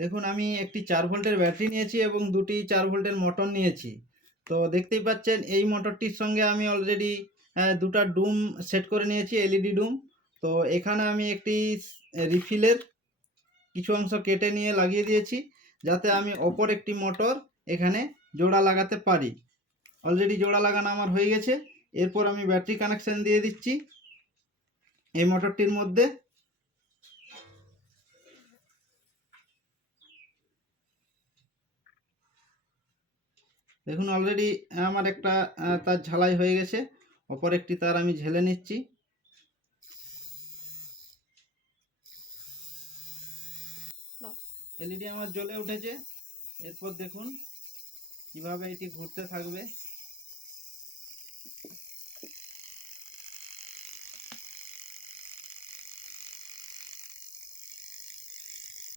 দেখুন আমি একটি 4 ভোল্টের ব্যাটারি নিয়েছি এবং দুটি 4 ভোল্টের মোটর নিয়েছি। তো দেখতেই পাচ্ছেন এই মোটরটির সঙ্গে আমি অলরেডি দুটা ডুম সেট করে নিয়েছি, এলইডি ডুম। তো এখানে আমি একটি রিফিলের কিছু অংশ কেটে নিয়ে লাগিয়ে দিয়েছি, যাতে আমি অপর একটি মোটর এখানে জোড়া লাগাতে পারি। অলরেডি জোড়া লাগানো আমার হয়ে গেছে। এরপর আমি ব্যাটারি কানেকশান দিয়ে দিচ্ছি এই মোটরটির মধ্যে। দেখুন অলরেডি আমার একটা তার ঝালাই হয়ে গেছে, অপর একটি তার আমি ঝেলে নিচ্ছি। এলইডি আমার জ্বলে উঠেছে। এরপর দেখুন কিভাবে এটি ঘুরতে থাকবে।